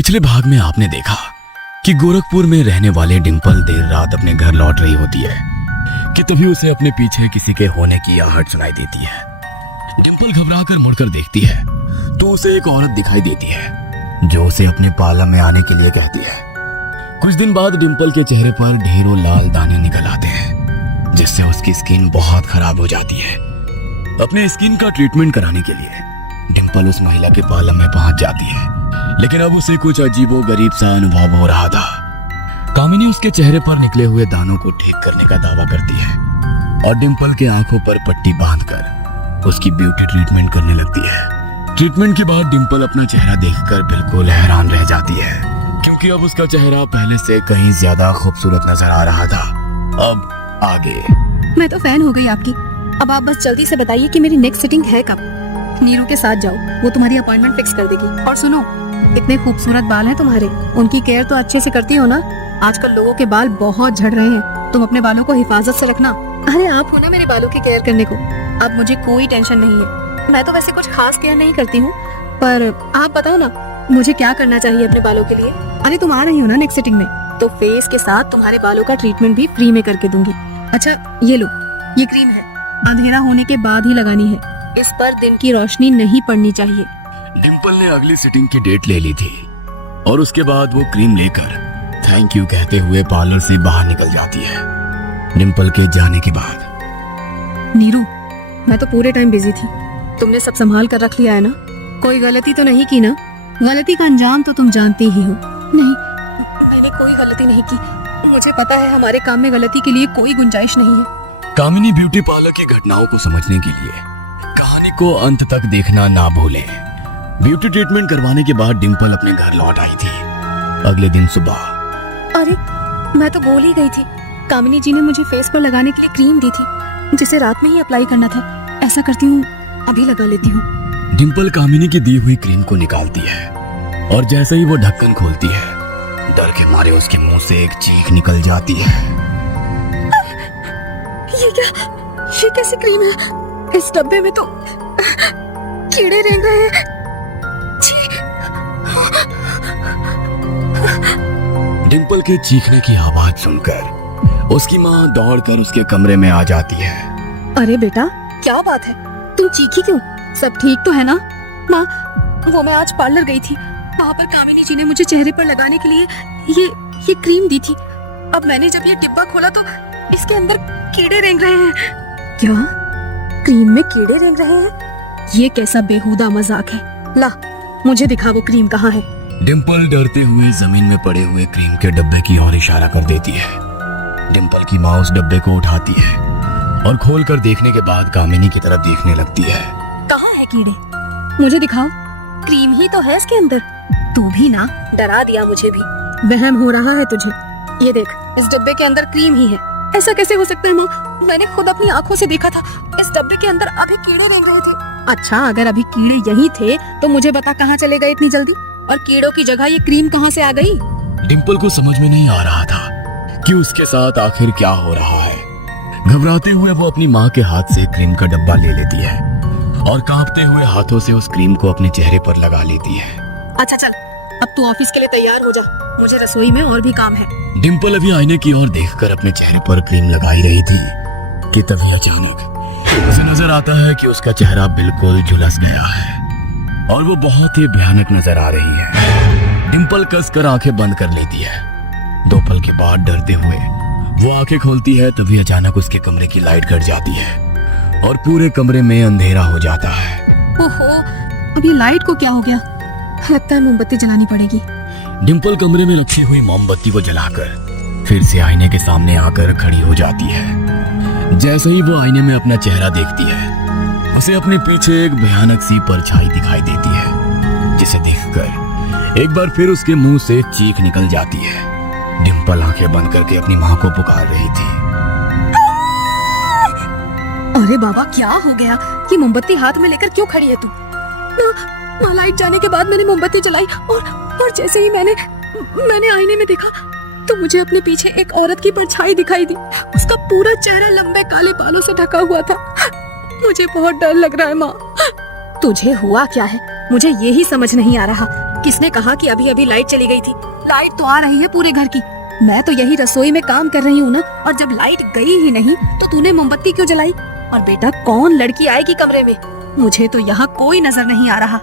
पिछले भाग में आपने देखा कि गोरखपुर में रहने वाले डिंपल देर रात अपने घर लौट रही होती है कि तभी उसे अपने पीछे किसी के होने की आहट सुनाई देती है। डिंपल घबराकर मुड़कर देखती है तो उसे एक औरत दिखाई देती है जो उसे अपने पाला में आने के लिए कहती है। कुछ दिन बाद डिंपल के चेहरे पर ढेरों लाल दाने निकल आते हैं जिससे उसकी स्किन बहुत खराब हो जाती है। अपने स्किन का ट्रीटमेंट कराने के लिए डिंपल उस महिला के पार्लर में पहुंच जाती है, लेकिन अब उसे कुछ अजीबोगरीब सा अनुभव हो रहा था। कामिनी उसके चेहरे पर निकले हुए दानों को ठीक करने का दावा करती है और डिंपल के आंखों पर पट्टी बांधकर उसकी ब्यूटी ट्रीटमेंट करने लगती है। ट्रीटमेंट के बाद डिंपल अपना चेहरा देखकर बिल्कुल हैरान रह जाती है क्योंकि अब उसका चेहरा पहले से कहीं ज्यादा खूबसूरत नजर आ रहा था। अब आगे। मैं तो फैन हो गई आपकी। अब आप बस जल्दी से बताइए कि मेरी नेक्स्ट सिटिंग है कब। नीरू के साथ जाओ, वो तुम्हारी अपॉइंटमेंट फिक्स कर देगी। और सुनो, इतने खूबसूरत बाल हैं तुम्हारे, उनकी केयर तो अच्छे से करती हो ना? आजकल लोगों के बाल बहुत झड़ रहे हैं, तुम अपने बालों को हिफाजत से रखना। अरे आप हो ना मेरे बालों की केयर करने को, अब मुझे कोई टेंशन नहीं है। मैं तो वैसे कुछ खास केयर नहीं करती हूँ, पर आप बताओ ना मुझे क्या करना चाहिए अपने बालों के लिए। अरे तुम आ रही हो ना नेक्स्ट सिटिंग में, तो फेस के साथ तुम्हारे बालों का ट्रीटमेंट भी फ्री में करके दूंगी। अच्छा ये लो, ये क्रीम है, अंधेरा होने के बाद ही लगानी है, इस पर दिन की रोशनी नहीं पड़नी चाहिए। डिंपल ने अगली सिटिंग की डेट ले ली थी और उसके बाद वो क्रीम लेकर थैंक यू कहते हुए पार्लर से बाहर निकल जाती है। डिंपल के जाने के बाद। नीरू, मैं तो पूरे टाइम बिजी थी, तुमने सब संभाल कर रख लिया है ना? कोई गलती तो नहीं की ना? गलती का अंजाम तो तुम जानते ही हो। नहीं, मैंने कोई गलती नहीं की, मुझे पता है हमारे काम में गलती के लिए कोई गुंजाइश नहीं है। कामिनी ब्यूटी पार्लर की घटनाओं को समझने के लिए कहानी को अंत तक देखना ना भूलें। ब्यूटी ट्रीटमेंट करवाने के बाद डिंपल अपने घर लौट आई थी। अगले दिन सुबह। अरे मैं तो भूल ही गई थी, कामिनी जी ने मुझे फेस पर लगाने के लिए क्रीम दी थी जिसे रात में ही अप्लाई करना था। ऐसा करती हूँ, अभी लगा लेती हूँ। डिंपल कामिनी की दी हुई क्रीम को निकालती है और जैसे ही वो ढक्कन खोलती है डर के मारे उसके मुंह से एक चीख निकल जाती है। ये क्या, ये कैसी क्रीम है? इस डब्बे में तो कीड़े रेंग रहे हैं। डिंपल के चीखने की आवाज सुनकर उसकी माँ दौड़कर उसके कमरे में आ जाती है। अरे बेटा, क्या बात है, तुम चीखी क्यों? सब ठीक तो है ना? माँ, वो मैं आज पार्लर गई थी, वहाँ पर कामिनी जी ने मुझे चेहरे पर लगाने के लिए ये क्रीम दी थी। अब मैंने जब ये डिब्बा खोला तो इसके अंदर कीड़े रेंग रहे हैं। क्या? क्रीम में कीड़े रेंग रहे हैं? ये कैसा बेहुदा मजाक है? ला, मुझे दिखा वो क्रीम कहाँ है। डिंपल डरते हुए जमीन में पड़े हुए क्रीम के डब्बे की ओर इशारा कर देती है। डिंपल की माँ उस डब्बे को उठाती है और खोलकर देखने के बाद कामिनी की तरफ देखने लगती है। कहाँ है कीड़े? मुझे दिखाओ, क्रीम ही तो है इसके अंदर। तू भी ना डरा दिया मुझे भी, वहम हो रहा है तुझे। ये देख, इस डब्बे के अंदर क्रीम ही है। ऐसा कैसे हो सकता है माँ? मैंने खुद अपनी आंखों से देखा था, इस डब्बे के अंदर अभी कीड़े रेंग रहे थे। अच्छा, अगर अभी कीड़े यही थे तो मुझे बता कहाँ चले गए इतनी जल्दी, और कीड़ों की जगह ये क्रीम कहाँ से आ गई? डिंपल को समझ में नहीं आ रहा था कि उसके साथ आखिर क्या हो रहा है। घबराते हुए वो अपनी माँ के हाथ से क्रीम का डब्बा ले लेती है और कांपते हुए हाथों से उस क्रीम को अपने चेहरे पर लगा लेती है। अच्छा चल, अब तू ऑफिस के लिए तैयार हो जा, मुझे रसोई में और भी काम है। डिंपल अभी आईने की ओर देखकर अपने चेहरे पर क्रीम लगाई रही थी कि तभी अचानक उसे नजर आता है कि उसका चेहरा बिल्कुल झुलस गया है और वो बहुत ही भयानक नजर आ रही है। डिंपल कसकर आंखें बंद कर लेती है। 2 पल के बाद डरते हुए वो आंखें खोलती है, तभी अचानक उसके कमरे की लाइट कट जाती है और पूरे कमरे में अंधेरा हो जाता है। ओहो, अभी लाइट को क्या हो गया? लगता है मोमबत्ती जलानी पड़ेगी। डिंपल कमरे में रखी हुई मोमबत्ती को जलाकर फिर से आईने के सामने आकर खड़ी हो जाती है। जैसे ही वो आईने में अपना चेहरा देखती है, उसे अपने पीछे एक भयानक सी परछाई दिखाई देती है, जिसे देखकर एक बार फिर उसके मुंह से चीख निकल जाती है। डिंपल आंखें बंद करके अपनी माँ को पुकार रही थी। अरे बाबा, क्या हो गया? ये मोमबत्ती हाथ में लेकर क्यों खड़ी है तू? माँ, लाइट जाने के बाद मैंने मोमबत्ती जलाई और जैसे ही मैंने आईने में देखा तो मुझे अपने पीछे एक औरत की परछाई दिखाई दी। उसका पूरा चेहरा लंबे काले बालों से ढका हुआ था। मुझे बहुत डर लग रहा है माँ। तुझे हुआ क्या है? मुझे यही समझ नहीं आ रहा। किसने कहा कि अभी अभी लाइट चली गई थी? लाइट तो आ रही है पूरे घर की। मैं तो यही रसोई में काम कर रही हूँ ना, और जब लाइट गई ही नहीं तो तूने मोमबत्ती क्यों जलाई? और बेटा कौन लड़की आएगी कमरे में? मुझे तो यहाँ कोई नजर नहीं आ रहा।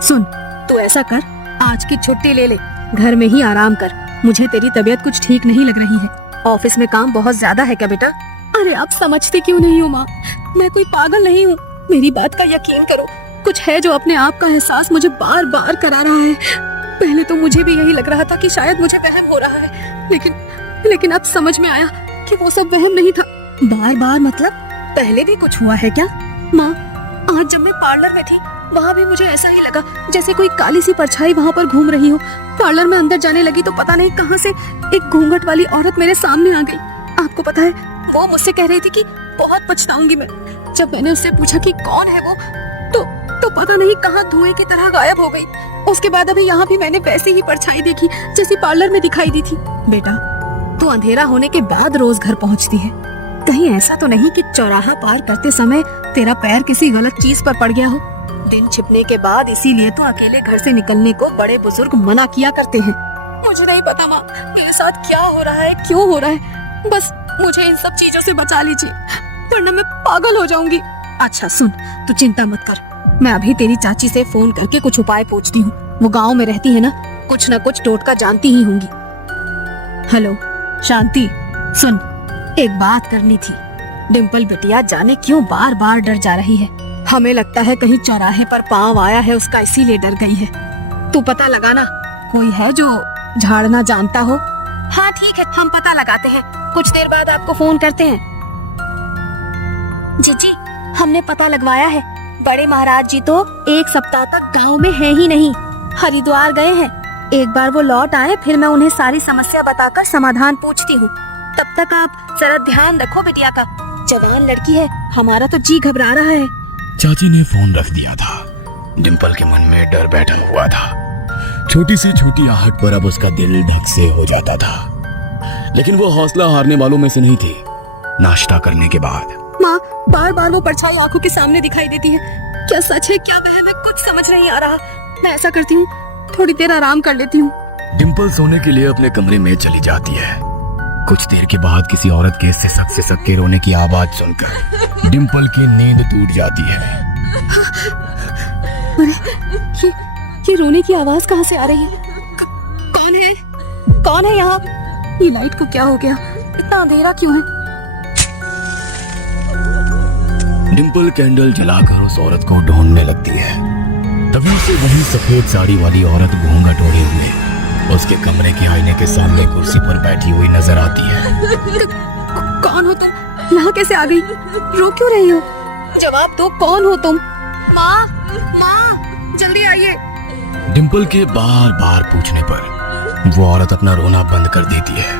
सुन, तू ऐसा कर, आज की छुट्टी ले ले, घर में ही आराम कर। मुझे तेरी तबीयत कुछ ठीक नहीं लग रही है। ऑफिस में काम बहुत ज्यादा है क्या बेटा? अरे आप समझते क्यों नहीं हो माँ, मैं कोई पागल नहीं हूँ। मेरी बात का यकीन करो, कुछ है जो अपने आप का एहसास मुझे बार बार करा रहा है। पहले तो मुझे भी यही लग रहा था कि शायद मुझे वहम हो रहा है, लेकिन अब समझ में आया कि वो सब वहम नहीं था। बार बार मतलब पहले भी कुछ हुआ है क्या? माँ, आज जब मैं पार्लर में थी वहाँ भी मुझे ऐसा ही लगा जैसे कोई काली सी परछाई वहाँ पर घूम रही हो। पार्लर में अंदर जाने लगी तो पता नहीं कहाँ से एक घूंघट वाली औरत मेरे सामने आ गई। आपको पता है, वो मुझसे कह रही थी कि बहुत पछताऊंगी मैं। जब मैंने उससे पूछा कि कौन है वो, तो पता नहीं कहाँ धुएं की तरह गायब हो गई। उसके बाद अभी यहाँ भी मैंने वैसी ही परछाई देखी जैसी पार्लर में दिखाई दी थी। बेटा, तू अंधेरा होने के बाद रोज घर पहुँचती है, कहीं ऐसा तो नहीं कि चौराहा पार करते समय तेरा पैर किसी गलत चीज पर पड़ गया हो? दिन छिपने के बाद इसीलिए तो अकेले घर से निकलने को बड़े बुजुर्ग मना किया करते हैं। मुझे नहीं पता माँ, मेरे साथ क्या हो रहा है, क्यों हो रहा है। बस मुझे इन सब चीजों से बचा लीजिए, वरना मैं पागल हो जाऊंगी। अच्छा सुन, तू चिंता मत कर, मैं अभी तेरी चाची से फोन करके कुछ उपाय पूछती हूँ। वो गाँव में रहती है ना, कुछ न कुछ टोटका जानती ही होंगी। हेलो शांति, सुन, एक बात करनी थी। डिम्पल बिटिया जाने क्यों बार बार डर जा रही है। हमें लगता है कहीं चौराहे पर पांव आया है उसका, इसीलिए डर गई है। तू पता लगाना, कोई है जो झाड़ना जानता हो? हाँ ठीक है, हम पता लगाते हैं, कुछ देर बाद आपको फोन करते हैं। जीजी, हमने पता लगवाया है। बड़े महाराज जी तो एक सप्ताह तक गांव में है ही नहीं, हरिद्वार गए हैं। एक बार वो लौट आए फिर मैं उन्हें सारी समस्या बताकर समाधान पूछती हूँ। तब तक आप जरा ध्यान रखो बिटिया का, जवान लड़की है, हमारा तो जी घबरा रहा है। चाची ने फोन रख दिया था। डिम्पल के मन में डर बैठा हुआ था। छोटी सी छोटी आहट पर अब उसका दिल धक से हो जाता था। लेकिन वो हौसला हारने वालों में से नहीं थी। नाश्ता करने के बाद माँ, बार बार वो परछाई आंखों के सामने दिखाई देती है। क्या सच है क्या वहम है, कुछ समझ नहीं आ रहा। मैं ऐसा करती हूँ, थोड़ी देर आराम कर लेती हूँ। डिम्पल सोने के लिए अपने कमरे में चली जाती है। कुछ देर के बाद किसी औरत के सिसक के रोने की आवाज सुनकर डिम्पल की नींद टूट जाती है। अरे ये रोने की आवाज कहाँ से आ रही है? कौन है? कौन है यहाँ? ये लाइट को क्या हो गया? इतना अंधेरा क्यों है? डिम्पल कैंडल जलाकर उस औरत को ढूंढने लगती है। तभी उसे वही सफेद साड़ी वाली औरत घूंघट ओढ़े हुए उसके कमरे के आईने के सामने कुर्सी पर बैठी हुई नजर आती है। कौन हो तुम? यहाँ कैसे आ गई? रो क्यों रही हो? जवाब दो, कौन हो तुम? माँ, माँ, जल्दी आइए। डिम्पल के बार बार पूछने पर वो औरत अपना रोना बंद कर देती है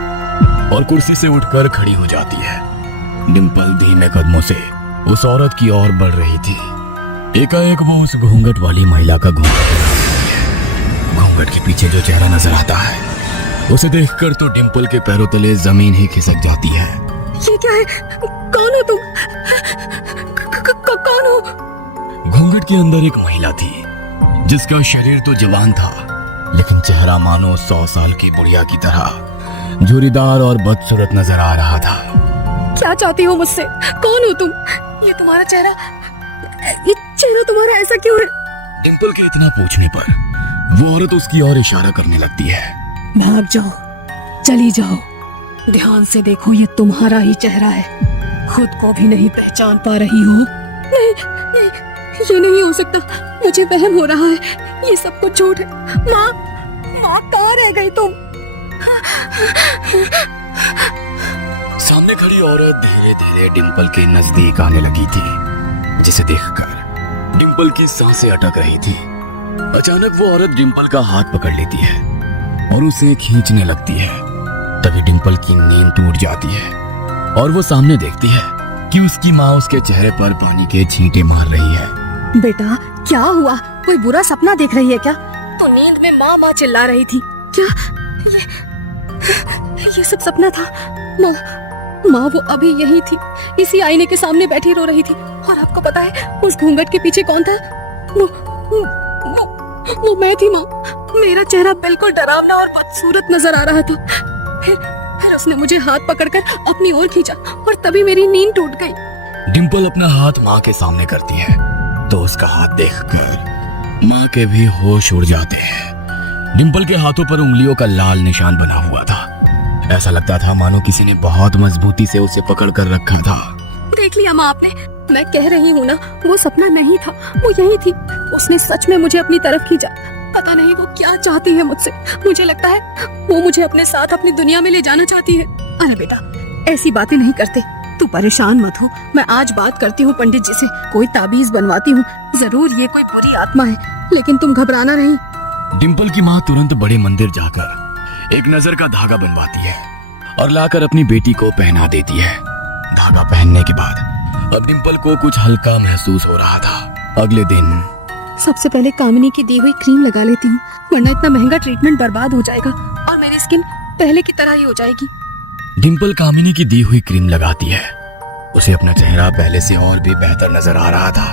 और कुर्सी से उठकर खड़ी हो जाती है। डिम्पल धीमे कदमों से उस औरत की ओर बढ़ रही थी। एकाएक वो उस घूंघट वाली महिला का घूंघट के पीछे जो चेहरा नजर आता है, उसे देखकर तो डिम्पल के पैरों तले जमीन ही खिसक जाती है। ये क्या है? कौन हो तुम? कौन हो? घूंघट के अंदर एक महिला थी जिसका शरीर तो जवान था, लेकिन चेहरा मानो 100 साल की बुढ़िया की तरह झुर्रीदार और बदसूरत नजर आ रहा था। क्या चाहती हो मुझसे? कौन हो तुम? ये चेहरा तुम्हारा ऐसा क्यों है? डिम्पल के इतना पूछने पर वो औरत उसकी ओर इशारा करने लगती है। भाग जाओ, चली जाओ, ध्यान से देखो, ये तुम्हारा ही चेहरा है। खुद को भी नहीं पहचान पा रही हो? नहीं, ये नहीं हो सकता, मुझे वहम हो रहा है, ये सब कुछ झूठ है। माँ, कहाँ रह गई तुम? सामने खड़ी औरत धीरे धीरे डिम्पल के नजदीक आने लगी थी, जिसे देखकर डिम्पल की सांसें अटक रही थी। अचानक वो औरत डिम्पल का हाथ पकड़ लेती है और उसे खींचने लगती है। तभी डिम्पल की नींद टूट जाती है और वो सामने देखती है कि उसकी माँ उसके चेहरे पर पानी के छींटे मार रही है। बेटा, क्या हुआ? कोई बुरा सपना देख रही है क्या? तो नींद में माँ माँ चिल्ला रही थी। क्या ये सब सपना था? माँ वो अभी यही थी, इसी आईने के सामने बैठी रो रही थी। और आपको पता है उस घूंघट के पीछे कौन था? वो मैं थी माँ। मेरा चेहरा बिल्कुल डरावना और बदसूरत नजर आ रहा था। फिर उसने मुझे हाथ पकड़कर अपनी ओर खींचा और तभी मेरी नींद टूट गई। डिंपल अपना हाथ माँ के सामने करती है तो उसका हाथ देखकर माँ के भी होश उड़ जाते हैं। डिंपल के हाथों पर उंगलियों का लाल निशान बना हुआ था। ऐसा लगता था मानो किसी ने बहुत मजबूती से उसे पकड़ कर रखा था। देख लिया माँ आपने, मैं कह रही हूँ ना, वो सपना नहीं था, वो यही थी। उसने सच में मुझे अपनी तरफ खींचा। पता नहीं वो क्या चाहती है मुझसे। मुझे लगता है वो मुझे अपने साथ अपनी दुनिया में ले जाना चाहती है। अरे बेटा, ऐसी बातें नहीं करते, तू परेशान मत हो। मैं आज बात करती हूँ पंडित जी से, कोई ताबीज बनवाती हूँ। जरूर ये कोई बुरी आत्मा है, लेकिन तुम घबराना नहीं। डिंपल की माँ तुरंत बड़े मंदिर जाकर एक नजर का धागा बनवाती है और लाकर अपनी बेटी को पहना देती है। धागा पहनने के बाद अब डिंपल को कुछ हल्का महसूस हो रहा था। अगले दिन सबसे पहले कामिनी की दी हुई क्रीम लगा लेती हूँ, वरना इतना महंगा ट्रीटमेंट बर्बाद हो जाएगा और मेरी स्किन पहले की तरह ही हो जाएगी। डिंपल कामिनी की दी हुई क्रीम लगाती है। उसे अपना चेहरा पहले से और भी बेहतर नजर आ रहा था।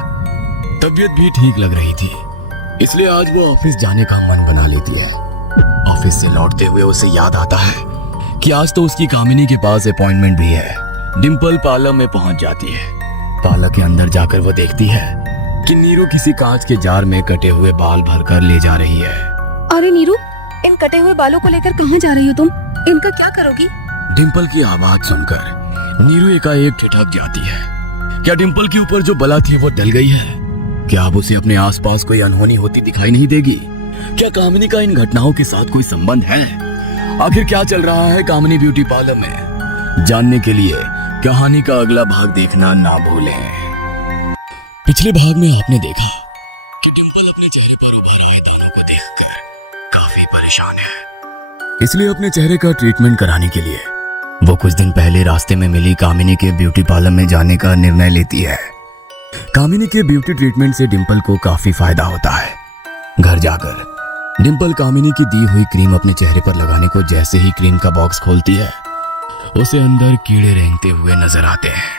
तबीयत भी ठीक लग रही थी, इसलिए आज वो ऑफिस जाने का मन बना लेती है। ऑफिस से लौटते हुए उसे याद आता है कि आज तो उसकी कामिनी के पास अपॉइंटमेंट भी है। डिंपल पार्लर में पहुंच जाती है। पार्लर के अंदर जाकर वो देखती है कि नीरू किसी कांच के जार में कटे हुए बाल भरकर ले जा रही है। अरे नीरू, इन कटे हुए बालों को लेकर कहाँ जा रही हो तुम? इनका क्या करोगी? डिंपल की आवाज सुनकर नीरू एकाएक ठिठक जाती है। क्या डिंपल के ऊपर जो बला थी वो टल गई है? क्या अब उसे अपने आसपास कोई अनहोनी होती दिखाई नहीं देगी? क्या कामिनी का इन घटनाओं के साथ कोई संबंध है? आखिर क्या चल रहा है कामिनी ब्यूटी पार्लर में? जानने के लिए कहानी का अगला भाग देखना ना भूलें। पिछले भाग में आपने देखा कि डिंपल अपने चेहरे पर उभर आए दानों को देखकर काफी परेशान है। इसलिए अपने चेहरे का ट्रीटमेंट कराने के लिए वो कुछ दिन पहले रास्ते में मिली कामिनी के ब्यूटी पार्लर में जाने का निर्णय लेती है। कामिनी के ब्यूटी ट्रीटमेंट से डिंपल को काफी फायदा होता है। घर जाकर डिंपल कामिनी की दी हुई क्रीम अपने चेहरे पर लगाने को जैसे ही क्रीम का बॉक्स खोलती है, उसे अंदर कीड़े रेंगते हुए नजर आते हैं।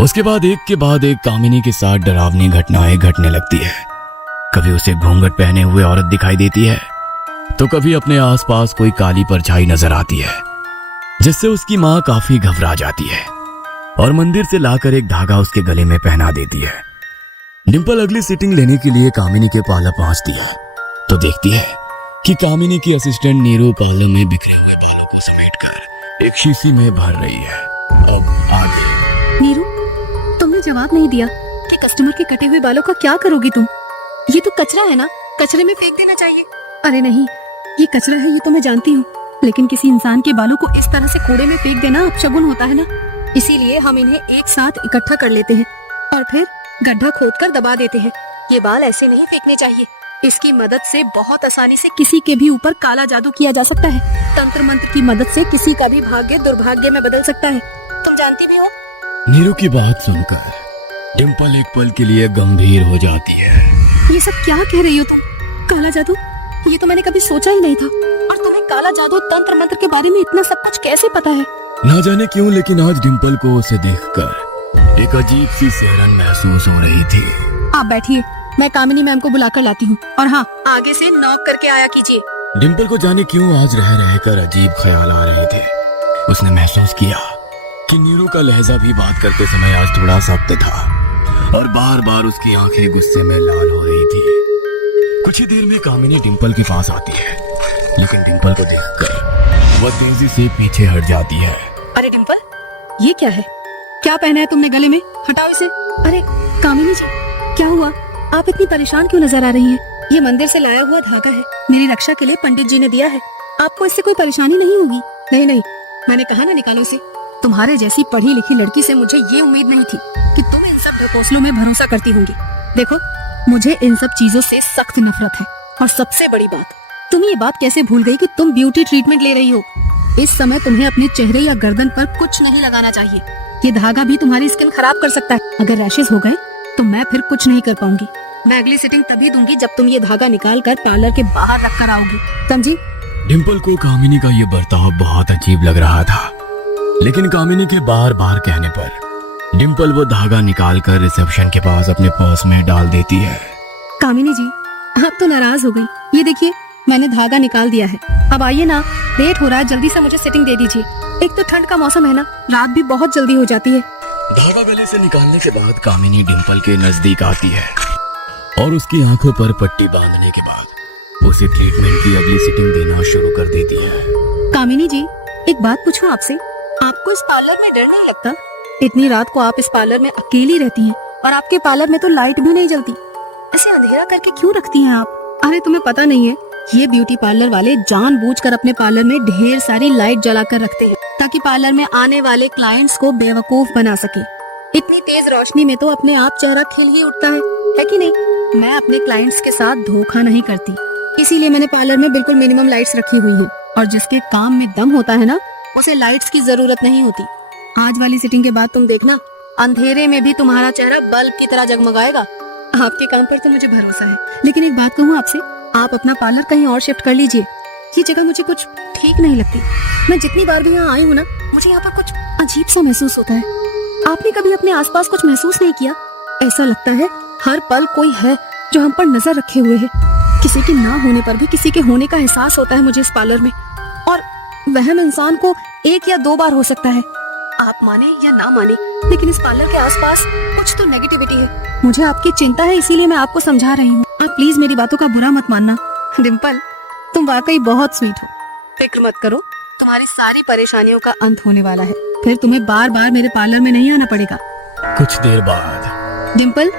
उसके बाद एक के बाद एक कामिनी के साथ डरावनी घटनाएं घटने लगती है। कभी उसे घूंघट पहने हुए औरत दिखाई देती है, तो कभी अपने आसपास कोई काली परछाई नजर आती है, जिससे उसकी माँ काफी घबरा जाती है और मंदिर से लाकर एक धागा उसके गले में पहना देती है। डिंपल अगली सिटिंग लेने के लिए कामिनी के पार्लर पहुंचती है तो देखती है कि कामिनी की असिस्टेंट नीरू पार्लर में बिखरे हुए बालों को समेटकर एक शीशी में भर रही है। अब आगे। नीरू, तुमने जवाब नहीं दिया कि कस्टमर के कटे हुए बालों का क्या करोगी तुम? ये तो कचरा है ना, कचरे में फेंक देना चाहिए। अरे नहीं, ये कचरा है, ये तो मैं जानती हूँ, लेकिन किसी इंसान के बालों को इस तरह से कूड़े में फेंक देना अपशगुन होता है ना। इसीलिए हम इन्हें एक साथ इकट्ठा कर लेते हैं और फिर गड्ढा खोदकर दबा देते हैं। ये बाल ऐसे नहीं फेंकने चाहिए। इसकी मदद से बहुत आसानी से किसी के भी ऊपर काला जादू किया जा सकता है। तंत्र मंत्र की मदद से किसी का भी भाग्य दुर्भाग्य में बदल सकता है। तुम जानती भी हो। नीरू की बात सुनकर डिंपल एक पल के लिए गंभीर हो जाती है। ये सब क्या कह रही हो तुम? काला जादू, ये तो मैंने कभी सोचा ही नहीं था। और तुम्हें काला जादू तंत्र मंत्र के बारे में इतना सब कुछ कैसे पता है? ना जाने क्यों, लेकिन आज डिंपल को उसे देखकर एक अजीब सी सिहरन महसूस हो रही थी। आप बैठिए, मैं कामिनी मैम को बुलाकर लाती हूँ। और हाँ, आगे से नॉक करके आया कीजिए। डिंपल को जाने क्यों आज रह रहकर अजीब ख्याल आ रहे थे। उसने महसूस किया कि नीरू का लहजा भी बात करते समय आज थोड़ा सख्त था और बार बार उसकी आंखें गुस्से में लाल हो रही थी। कुछ ही देर में कामिनी डिंपल के पास आती है, लेकिन डिंपल को देखकर वह तेजी से पीछे हट जाती है। अरे डिंपल, ये क्या है? क्या पहना है तुमने गले में? हटाओ इसे। अरे कामिनी जी, क्या हुआ? आप इतनी परेशान क्यों नजर आ रही हैं? ये मंदिर से लाया हुआ धागा है, मेरी रक्षा के लिए पंडित जी ने दिया है। आपको इससे कोई परेशानी नहीं होगी। नहीं नहीं, मैंने कहा ना निकालो इसे। तुम्हारे जैसी पढ़ी लिखी लड़की से मुझे ये उम्मीद नहीं थी कि तुम इन सब प्रपोजलों में भरोसा करती होंगी। देखो, मुझे इन सब चीजों से सख्त नफरत है। और सबसे बड़ी बात, तुम ये बात कैसे भूल गई कि तुम ब्यूटी ट्रीटमेंट ले रही हो? इस समय तुम्हें अपने चेहरे या गर्दन पर कुछ नहीं लगाना चाहिए। ये धागा भी तुम्हारी स्किन खराब कर सकता है। अगर रैशेस हो गए तो मैं फिर कुछ नहीं कर पाऊंगी। मैं अगली सिटिंग तभी दूंगी जब तुम ये धागा निकाल कर पार्लर के बाहर रख कर आओगी, समझी? डिंपल को कामिनी का ये बर्ताव बहुत अजीब लग रहा था, लेकिन कामिनी के बार बार कहने पर डिंपल वो धागा निकाल कर रिसेप्शन के पास अपने पर्स में डाल देती है। कामिनी जी, आप तो नाराज हो गई। ये देखिए, मैंने धागा निकाल दिया है। अब आइए ना, लेट हो रहा है, जल्दी से मुझे सिटिंग दे दीजिए। एक तो ठंड का मौसम है ना, रात भी बहुत जल्दी हो जाती है। धागा गले से निकालने के बाद कामिनी डिंपल के नजदीक आती है और उसकी आंखों पर पट्टी बांधने के बाद उसे ट्रीटमेंट की अगली सिटिंग देना शुरू कर देती है। कामिनी जी, एक बात पूछूं आपसे, आपको इस पार्लर में डर नहीं लगता? इतनी रात को आप इस पार्लर में अकेली रहती हैं और आपके पार्लर में तो लाइट भी नहीं जलती। इसे अंधेरा करके क्यों रखती हैं आप? अरे तुम्हें पता नहीं है, ये ब्यूटी पार्लर वाले जानबूझकर अपने पार्लर में ढेर सारी लाइट जलाकर रखते हैं ताकि पार्लर में आने वाले क्लाइंट्स को बेवकूफ बना सके। इतनी तेज रोशनी में तो अपने आप चेहरा खिल ही उठता है कि नहीं? मैं अपने क्लाइंट्स के साथ धोखा नहीं करती, इसीलिए मैंने पार्लर में बिल्कुल मिनिमम लाइट्स रखी हुई है। और जिसके काम में दम होता है ना, उसे लाइट्स की जरूरत नहीं होती। आज वाली सिटिंग के बाद तुम देखना, अंधेरे में भी तुम्हारा चेहरा बल्ब की तरह जगमगाएगा। आपके काम पर तो मुझे भरोसा है। लेकिन एक बात कहूँ आपसे, आप अपना पार्लर कहीं और शिफ्ट कर लीजिए। ये जगह मुझे कुछ ठीक नहीं लगती। मैं जितनी बार भी यहाँ आई हूँ ना, मुझे यहाँ पर कुछ अजीब सा महसूस होता है। आपने कभी अपने आसपास कुछ महसूस नहीं किया? ऐसा लगता है हर पल कोई है जो हम पर नजर रखे हुए है। किसी के ना होने पर भी किसी के होने का एहसास होता है मुझे इस पार्लर में, और वहम इंसान को 1 या 2 बार हो सकता है। आप माने या ना माने, लेकिन इस पार्लर के आसपास कुछ तो नेगेटिविटी है। मुझे आपकी चिंता है, इसीलिए मैं आपको समझा रही हूँ। आप प्लीज मेरी बातों का बुरा मत मानना। डिम्पल, तुम वाकई बहुत स्वीट हो। फिक्र मत करो, तुम्हारी सारी परेशानियों का अंत होने वाला है। फिर तुम्हें बार बार मेरे पार्लर में नहीं आना पड़ेगा। कुछ देर बाद डिम्पल,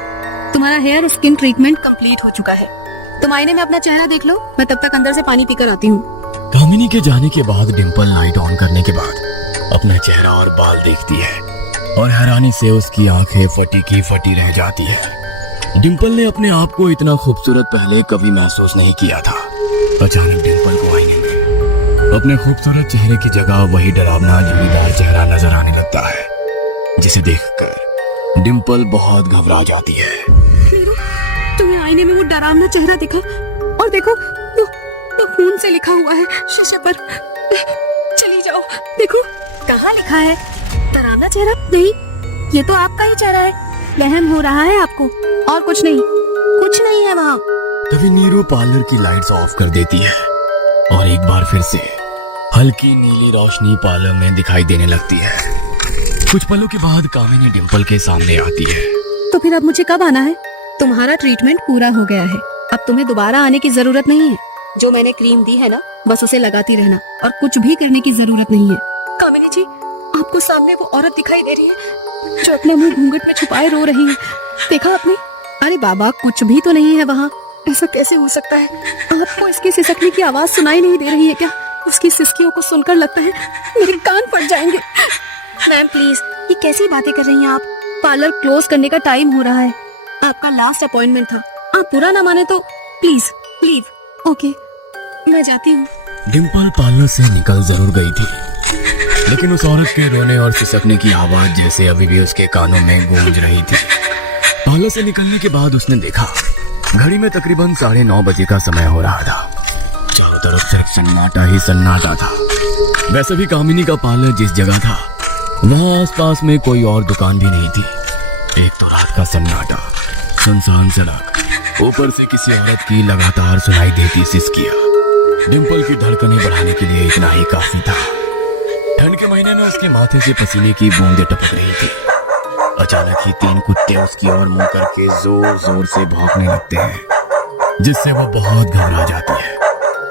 तुम्हारा हेयर स्किन ट्रीटमेंट कंप्लीट हो चुका है। तुम आईने में अपना चेहरा देख लो, मैं तब तक अंदर से पानी पीकर आती हूँ। कामिनी के जाने के बाद डिंपल लाइट ऑन करने के बाद अपना चेहरा और बाल देखती है और हैरानी से उसकी आंखें फटी की फटी रह जाती है। डिंपल ने अपने आप को इतना खूबसूरत पहले कभी महसूस नहीं किया था। अचानक डिंपल को आईने में अपने खूबसूरत चेहरे की जगह वही डरावना झुर्रीदार चेहरा नजर आने लगता है, जिसे देखकर डिंपल बहुत घबरा जाती है। तुम्हें आईने में वो डरावना चेहरा दिखा, और देखो वो खून से लिखा हुआ है शीशे पर। चली जाओ, देखो कहाँ लिखा है डरावना चेहरा? नहीं, ये तो आपका ही चेहरा है। वहम हो रहा है आपको, और कुछ नहीं है वहाँ। तभी नीरू पार्लर की लाइट्स ऑफ कर देती है और एक बार फिर से हल्की नीली रोशनी पार्लर में दिखाई देने लगती है। कुछ पलों के बाद कामिनी डिंपल के सामने आती है। तो फिर अब मुझे कब आना है? तुम्हारा ट्रीटमेंट पूरा हो गया है, अब तुम्हें दोबारा आने की जरूरत नहीं है। जो मैंने क्रीम दी है ना, बस उसे लगाती रहना और कुछ भी करने की जरूरत नहीं है। कामिनी जी, आपको सामने वो औरत दिखाई दे रही है जो अपना मुंह घूंघट में छुपाए रो रही है। देखा आपने? अरे बाबा, कुछ भी तो नहीं है वहाँ। ऐसा कैसे हो सकता है? आपको इसके सिसकने की आवाज सुनाई नहीं दे रही है क्या? उसकी सिसकियों को सुनकर लगता है मेरे कान फट जाएंगे। मैम प्लीज, ये कैसी बातें कर रही हैं आप? पार्लर क्लोज करने का टाइम हो रहा है। आपका लास्ट अपॉइंटमेंट था। आप बुरा ना माने तो प्लीज लीव। ओके, मैं जाती हूँ। डिंपल पार्लर से निकल जरूर गई थी, लेकिन उस औरत के रोने और सिसकने की आवाज जैसे अभी भी उसके कानों में गूंज रही थी। पार्लर से निकलने के बाद उसने देखा घड़ी में तकरीबन 9:30 बजे का समय हो रहा था। चारों तरफ सिर्फ सन्नाटा ही सन्नाटा था। वैसे भी कामिनी का पार्लर जिस जगह था, वहाँ आसपास में कोई और दुकान भी नहीं थी। एक तो रात का सन्नाटा, सुनसान सड़क, ऊपर से किसी औरत की लगातार सुनाई देती सिसकियां। डिंपल की धड़कनें बढ़ाने के लिए इतना ही काफी था। ठंड के महीने में उसके माथे से पसीने की बूंदें टपक रही थी। अचानक ही 3 कुत्ते उसकी ओर मुंह करके जोर जोर से भौंकने लगते हैं, जिससे वो बहुत घबरा जाती है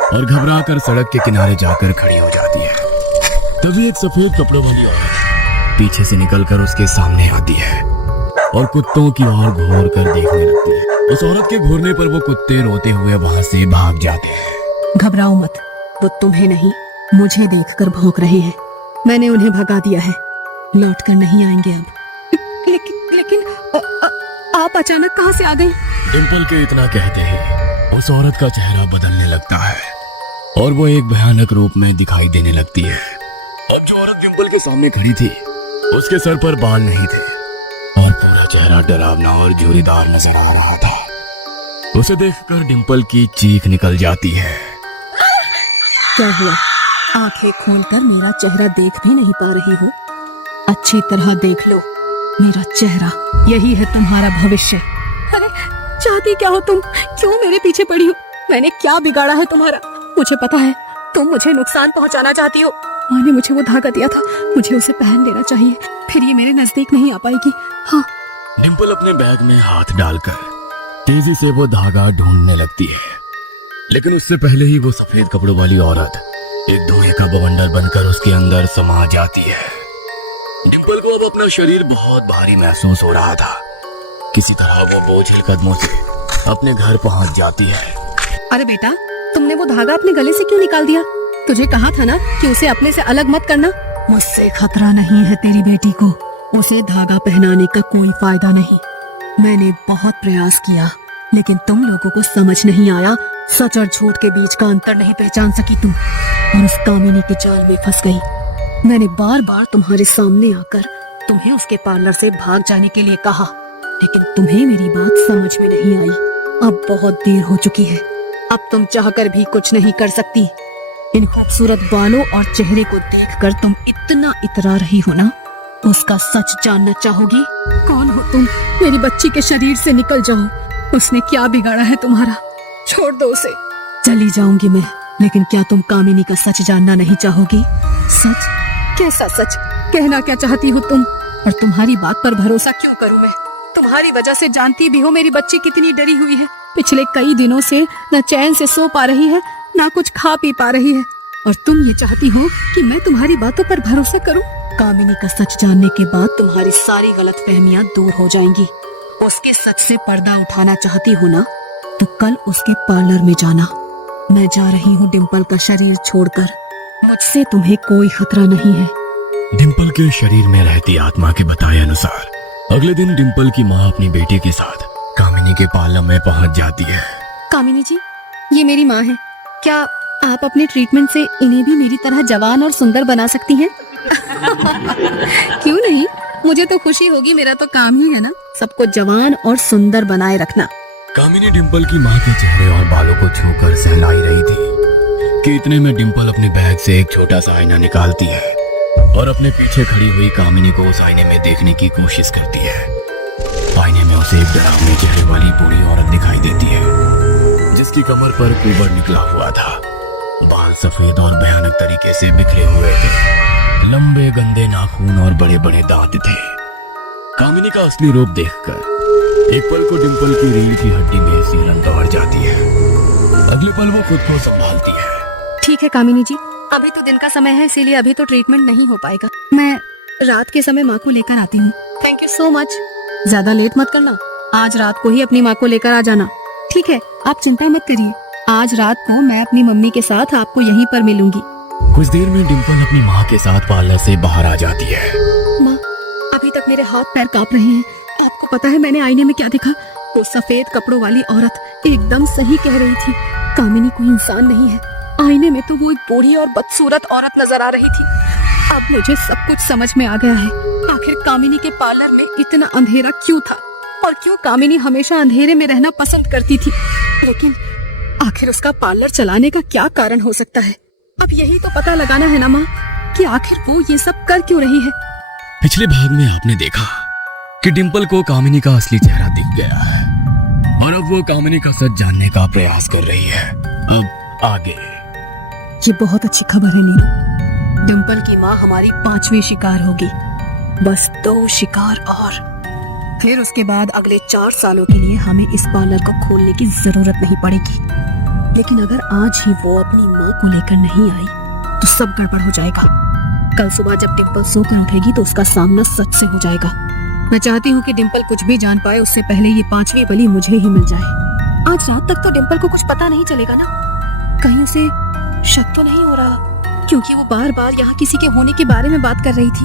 और घबरा कर सड़क के किनारे जाकर खड़ी हो जाती है। तभी एक सफेद कपड़ों वाली औरत पीछे से निकलकर उसके सामने आती है और कुत्तों की ओर घूर कर देखने लगती है। उस औरत के घूरने पर वो कुत्ते रोते हुए वहां से भाग जाते हैं। घबराओ मत, वो तुम्हें नहीं मुझे देखकर भौंक रहे हैं। मैंने उन्हें भगा दिया है, लौट कर नहीं आएंगे अब। लेकिन आप अचानक कहाँ से आ गए? डिंपल के इतना कहते ही उस औरत का चेहरा बदलने लगता है और वो एक भयानक रूप में दिखाई देने लगती है। अब जो औरत डिंपल के सामने खड़ी थी, उसके सर पर बाल नहीं थे और पूरा चेहरा डरावना और झुर्रीदार नजर आ रहा था। उसे देखकर डिंपल की चीख निकल जाती है। क्या हुआ? आंखें खोलकर मेरा चेहरा देख भी नहीं पा रही हो? अच्छी तरह देख लो मेरा चेहरा, यही है तुम्हारा भविष्य। अरे चाहती क्या हो तुम? क्यों मेरे पीछे पड़ी हो? मैंने क्या बिगाड़ा है तुम्हारा? मुझे पता है तुम मुझे नुकसान पहुंचाना चाहती हो। माँ ने मुझे वो धागा दिया था, मुझे उसे पहन लेना चाहिए, फिर ये मेरे नजदीक नहीं आ पाएगी। हाँ। डिम्पल अपने बैग में हाथ डालकर तेजी से वो धागा ढूंढने लगती है, लेकिन उससे पहले ही वो सफेद कपड़ों वाली औरत एक धुएं का बवंडर बनकर उसके अंदर समा जाती है। डिम्पल को अब अपना शरीर बहुत भारी महसूस हो रहा था। किसी तरह वो बोझिल कदमों से अपने घर पहुंच जाती है। अरे बेटा, तुमने वो धागा अपने गले से क्यों निकाल दिया? तुझे कहा था ना कि उसे अपने से अलग मत करना। मुझसे खतरा नहीं है तेरी बेटी को, उसे धागा पहनाने का कोई फायदा नहीं। मैंने बहुत प्रयास किया, लेकिन तुम लोगों को समझ नहीं आया। सच और झूठ के बीच का अंतर नहीं पहचान सकी तुम, और उस कामिनी के जाल में फंस गई। मैंने बार बार तुम्हारे सामने आकर तुम्हें उसके पार्लर से भाग जाने के लिए कहा, लेकिन तुम्हें मेरी बात समझ में नहीं आई। अब बहुत देर हो चुकी है, अब तुम चाहकर भी कुछ नहीं कर सकती। इन खूबसूरत बालों और चेहरे को देखकर तुम इतना इतरा रही हो ना, उसका सच जानना चाहोगी? कौन हो तुम? मेरी बच्ची के शरीर से निकल जाओ। उसने क्या बिगाड़ा है तुम्हारा? छोड़ दो उसे। चली जाऊंगी मैं, लेकिन क्या तुम कामिनी का सच जानना नहीं चाहोगी? सच? कैसा सच? कहना क्या चाहती हो तुम? और तुम्हारी बात पर भरोसा क्यों करूं मैं? तुम्हारी वजह से जानती भी हो मेरी बच्ची कितनी डरी हुई है। पिछले कई दिनों से न चैन से सो पा रही है, ना कुछ खा पी पा रही है, और तुम ये चाहती हो कि मैं तुम्हारी बातों पर भरोसा करूं? कामिनी का सच जानने के बाद तुम्हारी सारी गलतफहमियां दूर हो जाएंगी। उसके सच से पर्दा उठाना चाहती हो ना, तो कल उसके पार्लर में जाना। मैं जा रही हूँ डिम्पल का शरीर छोड़कर। मुझसे तुम्हें कोई खतरा नहीं है। डिम्पल के शरीर में रहती आत्मा के बताए अनुसार अगले दिन डिम्पल की माँ अपनी बेटी के साथ कामिनी के पार्लर में पहुंच जाती है। कामिनी जी, ये मेरी माँ है। क्या आप अपने ट्रीटमेंट से इन्हें भी मेरी तरह जवान और सुंदर बना सकती हैं? क्यों नहीं, मुझे तो खुशी होगी। मेरा तो काम ही है ना सबको जवान और सुंदर बनाए रखना। कामिनी डिम्पल की माँ के चेहरे और बालों को छूकर सहलाई रही थी कि इतने में डिम्पल अपने बैग से एक छोटा सा आईना निकालती है और अपने पीछे खड़ी हुई कामिनी को उस आईने में देखने की कोशिश करती है। आईने में उसे एक डरावनी चेहरे वाली बूढ़ी औरत दिखाई देती है, जिसकी कमर पर कुबर निकला हुआ था। बाल सफेद और भयानक तरीके से बिखरे हुए थे, लंबे गंदे नाखून और बड़े बड़े दांत थे। कामिनी का असली रूप देखकर एक पल को डिम्पल की रीढ़ की हड्डी में सिहरन दौड़ जाती है। अगले पल वो खुद को संभालती है। ठीक है कामिनी जी, अभी तो दिन का समय है, इसीलिए अभी तो ट्रीटमेंट नहीं हो पाएगा। मैं रात के समय माँ को लेकर आती हूँ। Thank you so much. ज्यादा लेट मत करना, आज रात को ही अपनी माँ को लेकर आ जाना। ठीक है, आप चिंता मत करिए। आज रात को मैं अपनी मम्मी के साथ आपको यहीं पर मिलूंगी। कुछ देर में डिम्पल अपनी माँ के साथ पार्लर से बाहर आ जाती है। माँ, अभी तक मेरे हाथ पैर कांप रहे हैं। आपको पता है मैंने आईने में क्या देखा? वो सफेद कपड़ों वाली औरत एकदम सही कह रही थी, कामिनी कोई इंसान नहीं है। आईने में तो वो एक बूढ़ी और बदसूरत औरत नजर आ रही थी। अब मुझे सब कुछ समझ में आ गया है। आखिर कामिनी के पार्लर में इतना अंधेरा क्यों था, और क्यों कामिनी हमेशा अंधेरे में रहना पसंद करती थी। लेकिन आखिर उसका पार्लर चलाने का क्या कारण हो सकता है? अब यही तो पता लगाना है ना माँ, कि आखिर वो ये सब कर क्यों रही है। पिछले भाग में आपने देखा कि डिम्पल को कामिनी का असली चेहरा दिख गया है, और अब वो कामिनी का सच जानने का प्रयास कर रही है। अब आगे ये बहुत अच्छी खबर है नीरू। डिम्पल की माँ हमारी 5वीं शिकार होगी। बस 2 शिकार और, फिर उसके बाद अगले 4 सालों के लिए हमें इस पार्लर को खोलने की जरूरत नहीं पड़ेगी। लेकिन अगर आज ही वो अपनी माँ को लेकर नहीं आई तो सब गड़बड़ हो जाएगा। कल सुबह जब डिम्पल सोकर उठेगी तो उसका सामना सच से हो जाएगा। मैं चाहती हूँ कि डिम्पल कुछ भी जान पाए उससे पहले ये 5वीं बलि मुझे ही मिल जाए। आज रात तक तो डिम्पल को कुछ पता नहीं चलेगा ना? कहीं उसे शक तो नहीं हो रहा, क्योंकि वो बार बार यहाँ किसी के होने के बारे में बात कर रही थी।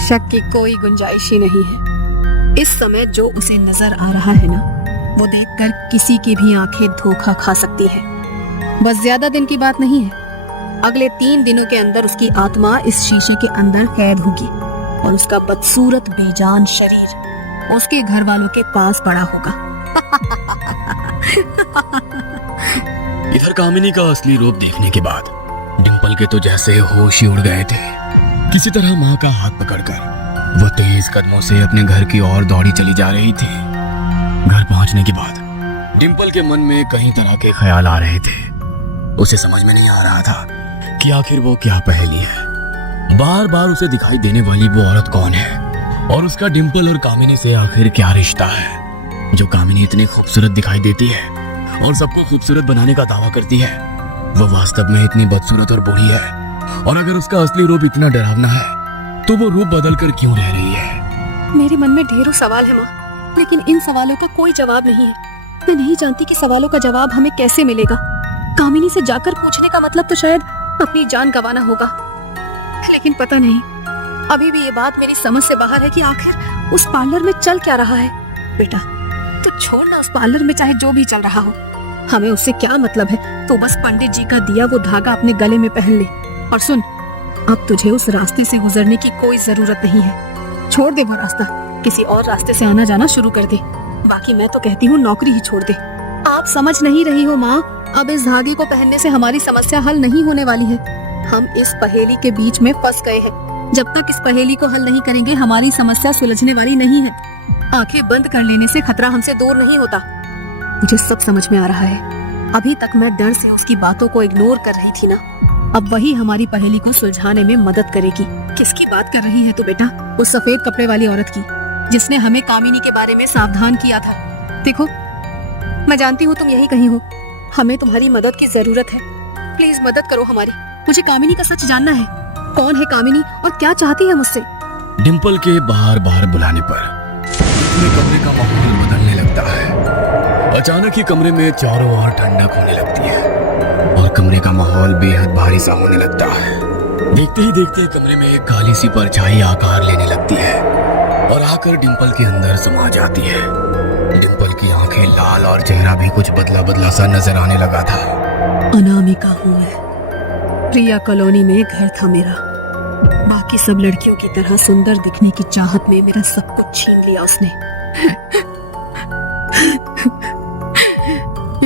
शक की कोई गुंजाइश ही नहीं है। इस समय जो उसे नजर आ रहा है ना, वो देखकर किसी की भी आंखें धोखा खा सकती है। बस ज्यादा दिन की बात नहीं है। अगले 3 दिनों के अंदर उसकी आत्मा इस शीशे के अंदर कैद होगी, और उसका बदसूरत बेजान शरीर उसके घर वालों के पास पड़ा होगा। इधर कामिनी का असली रूप देखने के बाद डिम्पल के तो जैसे होश ही उड़ गए थे। किसी तरह माँ का हाथ पकड़कर वो तेज कदमों से अपने घर की ओर दौड़ी चली जा रही थी। घर पहुंचने के बाद डिंपल के मन में कई तरह के ख्याल आ रहे थे। उसे समझ में नहीं आ रहा था कि आखिर वो क्या पहेली है। बार बार उसे दिखाई देने वाली वो औरत कौन है और उसका डिंपल और कामिनी से आखिर क्या रिश्ता है जो कामिनी इतनी खूबसूरत दिखाई देती है और सबको खूबसूरत बनाने का दावा करती है। वो वास्तव में इतनी बदसूरत और बुरी है, और अगर उसका असली रूप इतना डरावना है तो वो रूप बदल कर क्यों रह रही है? मेरे मन में ढेरों सवाल है माँ, लेकिन इन सवालों का कोई जवाब नहीं है। मैं नहीं जानती कि सवालों का जवाब हमें कैसे मिलेगा। कामिनी से जाकर पूछने का मतलब तो शायद अपनी जान गंवाना होगा, लेकिन पता नहीं, अभी भी ये बात मेरी समझ से बाहर है कि आखिर उस पार्लर में चल क्या रहा है। बेटा तो छोड़ना उस पार्लर में चाहे जो भी चल रहा हो, हमें उससे क्या मतलब है। तो बस पंडित जी का दिया वो धागा अपने गले में पहन ले। और सुन, अब तुझे उस रास्ते से गुजरने की कोई जरूरत नहीं है। छोड़ दे वो रास्ता, किसी और रास्ते से आना जाना शुरू कर दे। बाकी मैं तो कहती हूँ नौकरी ही छोड़ दे। आप समझ नहीं रही हो माँ, अब इस धागे को पहनने से हमारी समस्या हल नहीं होने वाली है। हम इस पहेली के बीच में फंस गए हैं। जब तक इस पहेली को हल नहीं करेंगे हमारी समस्या सुलझने वाली नहीं है। आंखें बंद कर लेने से खतरा हमसे दूर नहीं होता। मुझे सब समझ में आ रहा है। अभी तक मैं डर से उसकी बातों को इग्नोर कर रही थी ना, अब वही हमारी पहेली को सुलझाने में मदद करेगी। किसकी बात कर रही है तू बेटा? उस सफेद कपड़े वाली औरत की, जिसने हमें कामिनी के बारे में सावधान किया था। देखो, मैं जानती हूँ तुम यही कहीं हो, हमें तुम्हारी मदद की जरूरत है। प्लीज मदद करो हमारी। मुझे कामिनी का सच जानना है। कौन है कामिनी और क्या चाहती है मुझसे? डिंपल के बार बार बुलाने पर अपने कमरे का माहौल बदलने लगता है। अचानक ही कमरे में चारों ओर ठंडक होने लगती है और कमरे का माहौल बेहद भारी सा होने लगता है। देखते ही देखते कमरे में एक काली सी परछाई आकार लेने लगती है और आकर डिंपल के अंदर समा जाती है। डिंपल की आंखें लाल और चेहरा भी कुछ बदला बदला सा नजर आने लगा था। अनामिका हूँ मैं। प्रिया कॉलोनी में घर था मेरा। बाकी सब लड़कियों की तरह सुंदर दिखने की चाहत में मेरा सब कुछ छीन लिया उसने।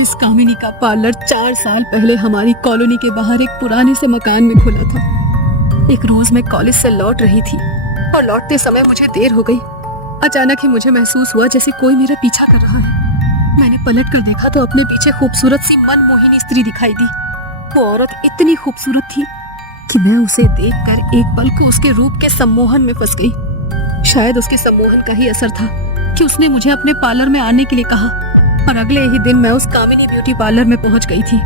इस कामिनी का पार्लर 4 साल पहले हमारी कॉलोनी के बाहर एक पुराने से मकान में खुला था। एक रोज मैं कॉलेज से लौट रही थी और लौटते समय मुझे देर हो गई। अचानक ही मुझे महसूस हुआ जैसे कोई मेरा पीछा कर रहा है। मैंने पलट कर देखा तो अपने पीछे खूबसूरत सी मनमोहिनी स्त्री दिखाई दी। वो औरत इतनी खूबसूरत थी कि मैं उसे देखकर एक पल को उसके रूप के सम्मोहन में फंस गई। शायद उसके सम्मोहन का ही असर था कि उसने मुझे अपने पार्लर में आने के लिए कहा, और अगले ही दिन मैं उस कामिनी ब्यूटी पार्लर में पहुंच गई थी।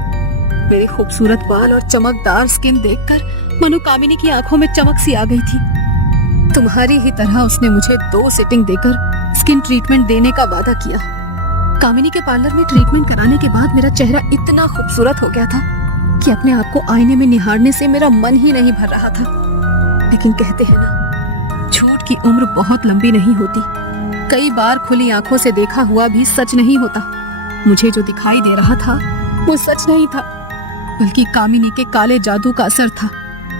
मेरे खूबसूरत बाल और चमकदार स्किन देखकर मनु कामिनी की आंखों में चमक सी आ गई थी। तुम्हारी ही तरह उसने मुझे 2 सिटिंग देकर स्किन ट्रीटमेंट देने का वादा किया। कामिनी के पार्लर में ट्रीटमेंट कराने के बाद मेरा चेहरा इतना खूबसूरत हो गया था कि अपने आप को आईने में निहारने से मेरा मन ही नहीं भर रहा था। लेकिन कहते हैं ना, झूठ की उम्र बहुत लंबी नहीं होती। कई बार खुली आंखों से देखा हुआ भी सच नहीं होता। मुझे जो दिखाई दे रहा था वो सच नहीं था, बल्कि कामिनी के काले जादू का असर था।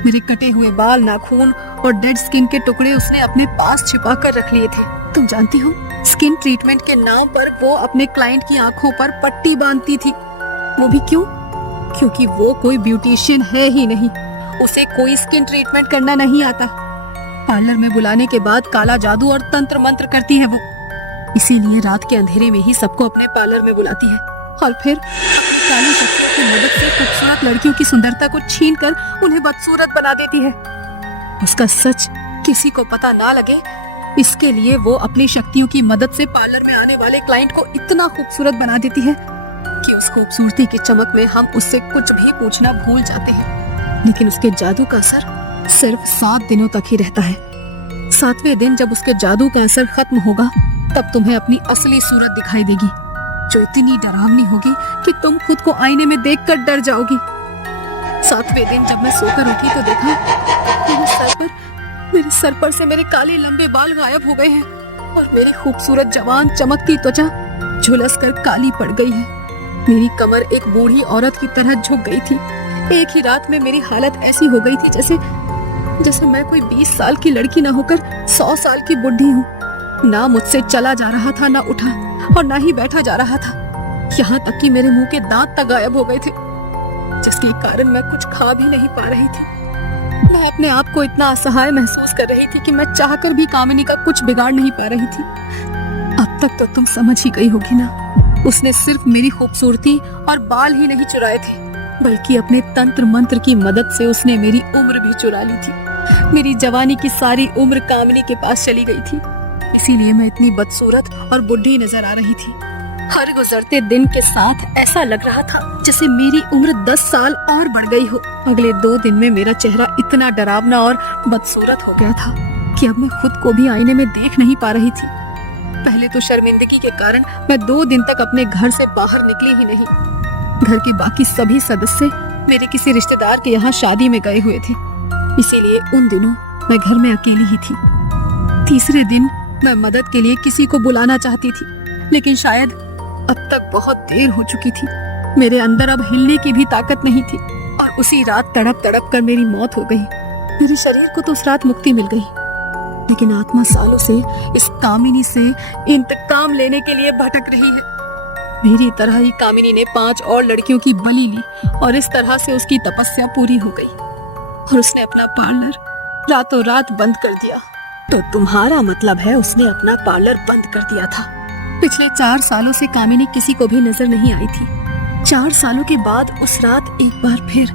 मेरे कटे हुए बाल, नाखून और डेड स्किन के टुकड़े उसने अपने पास छिपा कर रख लिए थे। तुम जानती हो, स्किन ट्रीटमेंट के नाम पर वो अपने क्लाइंट की आंखों पर पट्टी बांधती थी। वो भी क्यों? क्योंकि वो कोई ब्यूटिशियन है ही नहीं। उसे कोई स्किन ट्रीटमेंट करना नहीं आता। पार्लर में बुलाने के बाद काला जादू और तंत्र मंत्र करती है वो। इसीलिए रात के अंधेरे में ही सबको अपने पार्लर में बुलाती है और फिर अपनी काली शक्तियों की मदद से खूबसूरत लड़कियों की सुंदरता को छीनकर उन्हें बदसूरत बना देती है। उसका सच किसी को पता ना लगे, इसके लिए वो अपनी शक्तियों की मदद से पार्लर में आने वाले क्लाइंट को इतना खूबसूरत बना देती है कि उस खूबसूरती की चमक में हम उससे कुछ भी पूछना भूल जाते हैं। लेकिन उसके जादू का असर सिर्फ 7 दिनों तक ही रहता है। 7वें दिन जब उसके जादू का असर खत्म होगा, तब तुम्हें अपनी असली सूरत दिखाई देगी, जो इतनी डरावनी होगी कि तुम खुद को आईने में देखकर डर जाओगी। 7वें दिन जब मैं सोकर उठी तो देखा मेरे सर पर से मेरे काले लंबे बाल गायब हो गए हैं और मेरी खूबसूरत जवान चमकती त्वचा झुलस कर काली पड़ गई है। मेरी कमर एक बूढ़ी औरत की तरह झुक गई थी। एक ही रात में मेरी हालत ऐसी हो गई थी जैसे मैं कोई 20 साल की लड़की ना होकर 100 साल की बुढ़ी हूँ। ना मुझसे चला जा रहा था, ना उठा और ना ही बैठा जा रहा था। यहाँ तक कि मेरे मुंह के दांत तक गायब हो गए थे, जिसके कारण मैं कुछ खा भी नहीं पा रही थी। मैं अपने आप को इतना असहाय महसूस कर रही थी कि मैं चाहकर भी कामिनी का कुछ बिगाड़ नहीं पा रही थी। अब तक तो तुम समझ ही गई होगी ना उसने सिर्फ मेरी खूबसूरती और बाल ही नहीं चुराए थे, बल्कि अपने तंत्र मंत्र की मदद से उसने मेरी उम्र भी चुरा ली थी। मेरी जवानी की सारी उम्र कामिनी के पास चली गई थी, इसीलिए मैं इतनी बदसूरत और बुढ़ी नजर आ रही थी। हर गुजरते दिन के साथ ऐसा लग रहा था जैसे मेरी उम्र 10 साल और बढ़ गई हो। अगले 2 दिन में मेरा चेहरा इतना डरावना और बदसूरत हो गया था कि अब मैं खुद को भी आईने में देख नहीं पा रही थी। पहले तो शर्मिंदगी के कारण मैं 2 दिन तक अपने घर से बाहर निकली ही नहीं। घर के बाकी सभी सदस्य मेरे किसी रिश्तेदार के यहाँ शादी में गए हुए थे, इसीलिए उन दिनों मैं घर में अकेली ही थी। तीसरे दिन मैं मदद के लिए किसी को बुलाना चाहती थी, लेकिन शायद अब तक बहुत देर हो चुकी थी। मेरे अंदर अब हिलने की भी ताकत नहीं थी और उसी रात तड़प तड़प कर मेरी मौत हो गई। मेरे शरीर को तो उस रात मुक्ति मिल गई, लेकिन आत्मा सालों से इस कामिनी से इंतकाम लेने के लिए भटक रही है। मेरी तरह ही कामिनी ने 5 और लड़कियों की बलि ली और इस तरह से उसकी तपस्या पूरी हो गई और उसने अपना पार्लर रातों रात बंद कर दिया। तो तुम्हारा मतलब है उसने अपना पार्लर बंद कर दिया था। पिछले 4 सालों से कामिनी किसी को भी नजर नहीं आई थी। 4 सालों के बाद उस रात एक बार फिर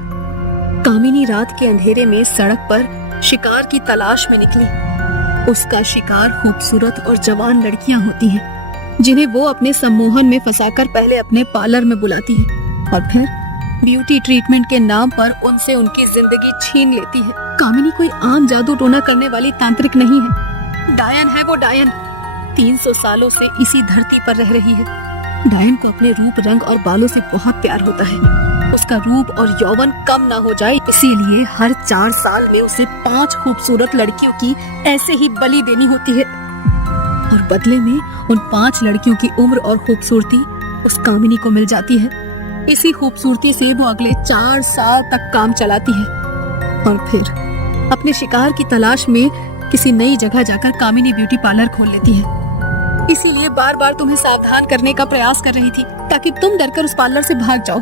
कामिनी रात के अंधेरे में सड़क पर शिकार की तलाश में निकली। उसका शिकार खूबसूरत और जवान लड़कियां होती हैं, जिन्हें वो अपने सम्मोहन में फंसाकर पहले अपने पार्लर में बुलाती है और फिर ब्यूटी ट्रीटमेंट के नाम पर उनसे उनकी जिंदगी छीन लेती है। कामिनी कोई आम जादू टोना करने वाली तांत्रिक नहीं है, डायन है वो डायन। 300 सालों से इसी धरती पर रह रही है। डायन को अपने रूप रंग और बालों से बहुत प्यार होता है। उसका रूप और यौवन कम ना हो जाए, इसीलिए हर 4 साल में उसे 5 खूबसूरत लड़कियों की ऐसे ही बलि देनी होती है और बदले में उन 5 लड़कियों की उम्र और खूबसूरती उस कामिनी को मिल जाती है। इसी खूबसूरती से वो अगले 4 साल तक काम चलाती है और फिर अपने शिकार की तलाश में किसी नई जगह जाकर कामिनी ब्यूटी पार्लर खोल लेती है। इसीलिए बार बार तुम्हें सावधान करने का प्रयास कर रही थी ताकि तुम डरकर उस पार्लर से भाग जाओ,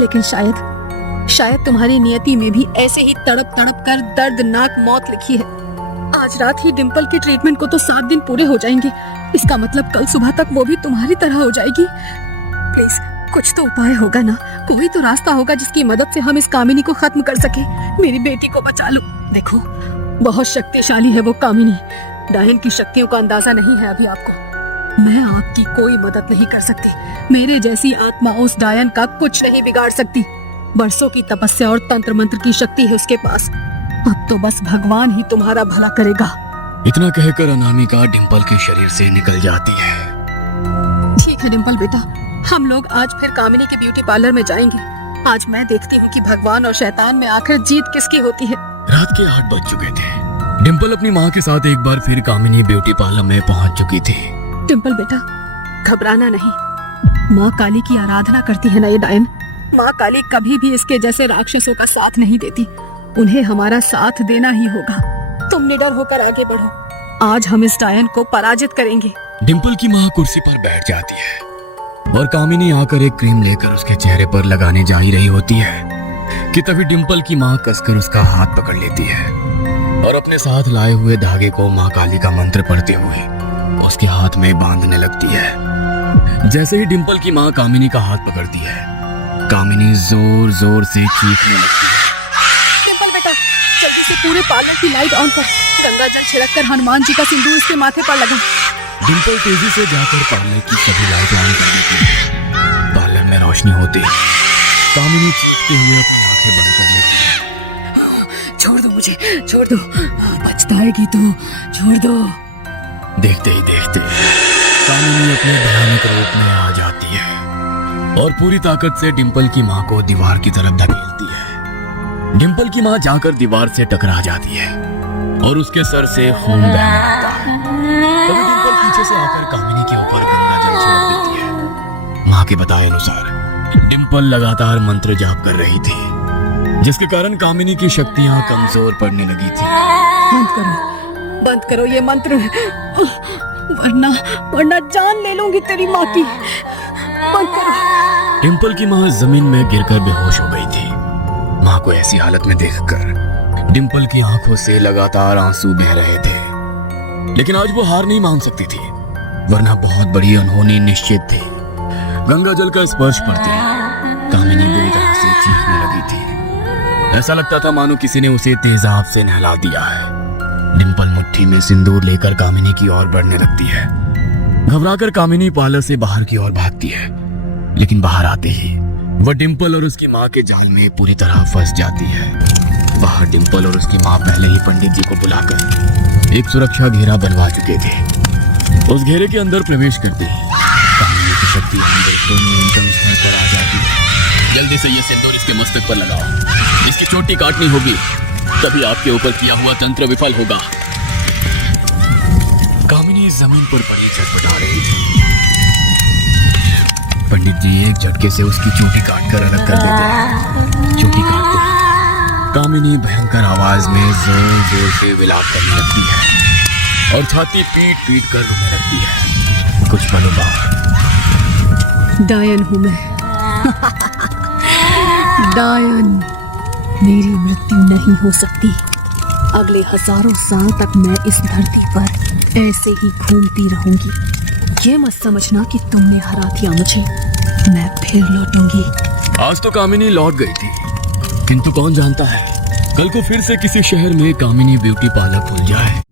लेकिन शायद तुम्हारी नियति में भी ऐसे ही तड़प तड़प कर दर्दनाक मौत लिखी है। आज रात ही डिंपल के ट्रीटमेंट को तो 7 दिन पूरे हो जाएंगे। इसका मतलब कल सुबह तक वो भी तुम्हारी तरह हो जाएगी। प्लीज कुछ तो उपाय होगा ना, कोई तो रास्ता होगा जिसकी मदद से हम इस कामिनी को खत्म कर सके। मेरी बेटी को बचा लो। देखो, बहुत शक्तिशाली है वो कामिनी। डायन की शक्तियों का अंदाजा नहीं है अभी आपको। मैं आपकी कोई मदद नहीं कर सकती। मेरे जैसी आत्मा उस डायन का कुछ नहीं बिगाड़ सकती। बरसों की तपस्या और तंत्र मंत्र की शक्ति है उसके पास। अब तो बस भगवान ही तुम्हारा भला करेगा। इतना कहकर अनामिका डिंपल के शरीर से निकल जाती है। ठीक है डिंपल बेटा, हम लोग आज फिर कामिनी के ब्यूटी पार्लर में जाएंगे। आज मैं देखती हूँ कि भगवान और शैतान में आखिर जीत किसकी होती है। रात के 8 बज चुके थे। डिंपल अपनी माँ के साथ एक बार फिर कामिनी ब्यूटी पार्लर में पहुँच चुकी थी। डिंपल बेटा, घबराना नहीं। माँ काली की आराधना करती है ना ये डायन। माँ काली कभी भी इसके जैसे राक्षसों का साथ नहीं देती। उन्हें हमारा साथ देना ही होगा। तुम निडर होकर आगे बढ़ो। आज हम इस डायन को पराजित करेंगे। डिंपल की माँ कुर्सी पर बैठ जाती है और कामिनी आकर एक क्रीम लेकर उसके चेहरे पर लगाने जा ही रही होती है कि तभी डिंपल की माँ कसकर उसका हाथ पकड़ लेती है और अपने साथ लाए हुए धागे को माँ काली का मंत्र पढ़ते हुए उसके हाथ में बांधने लगती है। जैसे ही डिंपल की माँ कामिनी का हाथ पकड़ती है, कामिनी जोर जोर से चीखने लगती है। डिंपल बेटा, जल्दी से पूरे पार्लर की लाइट ऑन कर। गंगा जल छिड़ककर हनुमान जी का सिंदूर इसके माथे पर लगा। डिंपल तेजी से जाकर पार्लर की सभी लाइट ऑन कर देती है। पार्लर में रोशनी होती है। कामिनी चीखते हुए अपनी आंखें बंद कर लेती है। छोड़ दो मुझे, छोड़ दो। पछताएगी तो छोड़ दो। देखते ही देखते कामिनी अपने भयानक रूप में आ जाती है और पूरी ताकत से डिंपल की माँ को दीवार की तरफ धकेलती है। डिंपल की माँ जाकर दीवार से टकरा जाती है और उसके सर से खून बहने लगता है। तभी डिंपल पीछे से आकर कामिनी के ऊपर गंगा जल छिड़क देती है। माँ के बताए अनुसार डिंपल लगातार मंत्र जाप कर रही थी, जिसके कारण कामिनी की शक्तियां कमजोर पड़ने लगी थी। बंद करो ये मंत्र, वरना जान ले लूंगी तेरी माँ की। बंद करो। डिंपल की माँ जमीन में गिरकर बेहोश हो गई थी। माँ को ऐसी हालत में देखकर डिंपल की आंखों से लगातार आंसू बह रहे थे, लेकिन आज वो हार नहीं मान सकती थी, वरना बहुत बड़ी अनहोनी निश्चित थी। गंगा जल का स्पर्श पड़ती कामिनी बुरी तरह से चीखने लगी थी। ऐसा लगता था मानो किसी ने उसे तेजाब से नहला दिया है। डिंपल मुट्ठी में सिंदूर लेकर कामिनी की ओर बढ़ने लगती है। घबराकर कामिनी पार्लर से बाहर की ओर भागती है, लेकिन बाहर आते ही वह डिंपल और उसकी माँ के जाल में पूरी तरह फंस जाती है। बाहर डिंपल और उसकी माँ पहले ही पंडित जी को बुलाकर एक सुरक्षा घेरा बनवा चुके थे। उस घेरे के अंदर प्रवेश करते ही कामिनी की शक्ति बिल्कुल न्यूनतम स्तर पर आ जाती है। जल्दी से ये सिंदूर इसके मस्तक पर लगाओ, इसकी चोटी काटनी होगी, तभी आपके ऊपर किया हुआ तंत्र विफल होगा। कामिनी जमीन पर पड़ी छटपटा रही थी। पंडित जी एक झटके से उसकी चोटी काटकर अलग कर देते हैं। चोटी काटते ही कामिनी भयंकर आवाज में जोर जोर से विलाप करने लगती है और छाती पीट पीट कर रोने लगती है। कुछ पलों बाद डायन हूं मैं। डायन। मेरी मृत्यु नहीं हो सकती। अगले हजारों साल तक मैं इस धरती पर ऐसे ही घूमती रहूंगी। ये मत समझना कि तुमने हरा दिया मुझे, मैं फिर लौटूंगी। आज तो कामिनी लौट गई थी, किंतु कौन जानता है कल को फिर से किसी शहर में कामिनी ब्यूटी पार्लर खुल जाए।